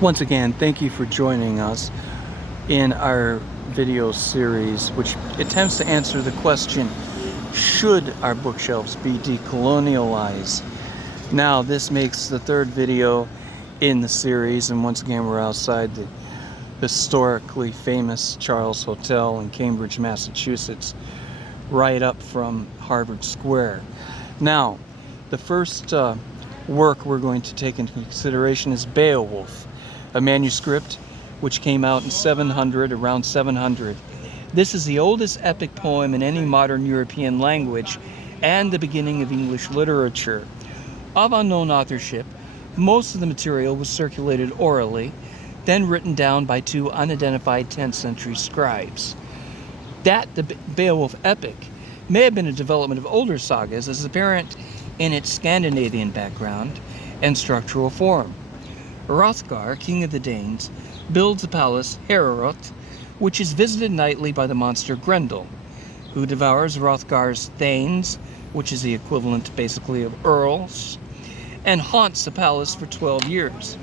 Once again, thank you for joining us in our video series, which attempts to answer the question, should our bookshelves be decolonialized? Now, this makes the third video in the series, and once again, we're outside the historically famous Charles Hotel in Cambridge, Massachusetts, right up from Harvard Square. Now, the first work we're going to take into consideration is Beowulf, a manuscript which came out in around 700. This is the oldest epic poem in any modern European language and the beginning of English literature. Of unknown authorship, most of the material was circulated orally, then written down by two unidentified 10th century scribes. That the Beowulf epic may have been a development of older sagas is apparent in its Scandinavian background and structural form. Hrothgar, king of the Danes, builds a palace, Heorot, which is visited nightly by the monster Grendel, who devours Hrothgar's thanes, which is the equivalent basically of earls, and haunts the palace for 12 years.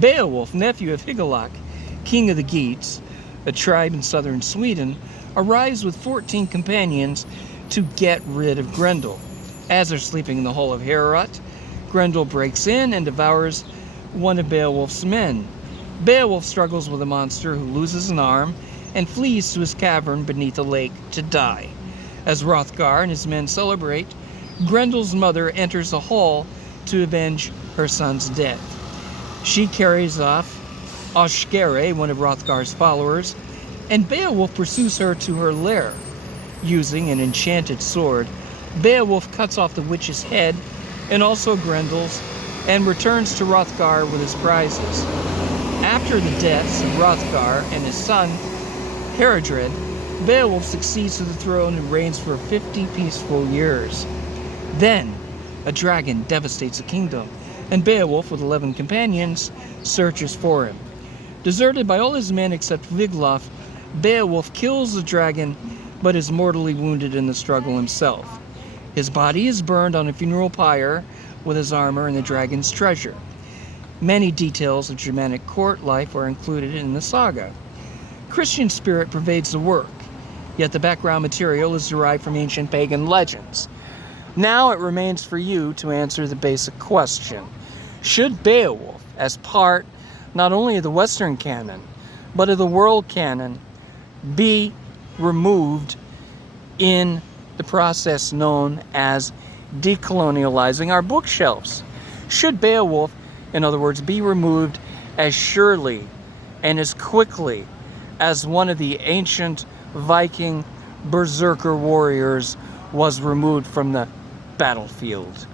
Beowulf, nephew of Hygelac, king of the Geats, a tribe in southern Sweden, arrives with 14 companions to get rid of Grendel. As they're sleeping in the hall of Heorot, Grendel breaks in and devours one of Beowulf's men. Beowulf struggles with the monster, who loses an arm and flees to his cavern beneath a lake to die. As Hrothgar and his men celebrate, Grendel's mother enters the hall to avenge her son's death. She carries off Oshkere, one of Hrothgar's followers, and Beowulf pursues her to her lair. Using an enchanted sword, Beowulf cuts off the witch's head and also Grendel's, and returns to Hrothgar with his prizes. After the deaths of Hrothgar and his son, Herodred, Beowulf succeeds to the throne and reigns for 50 peaceful years. Then, a dragon devastates the kingdom, and Beowulf, with 11 companions, searches for him. Deserted by all his men except Wiglaf, Beowulf kills the dragon, but is mortally wounded in the struggle himself. His body is burned on a funeral pyre with his armor and the dragon's treasure. Many details of Germanic court life are included in the saga. Christian spirit pervades the work, yet the background material is derived from ancient pagan legends. Now it remains for you to answer the basic question: should Beowulf, as part not only of the Western canon, but of the world canon, be removed in the process known as decolonializing our bookshelves? Should Beowulf, in other words, be removed as surely and as quickly as one of the ancient Viking berserker warriors was removed from the battlefield?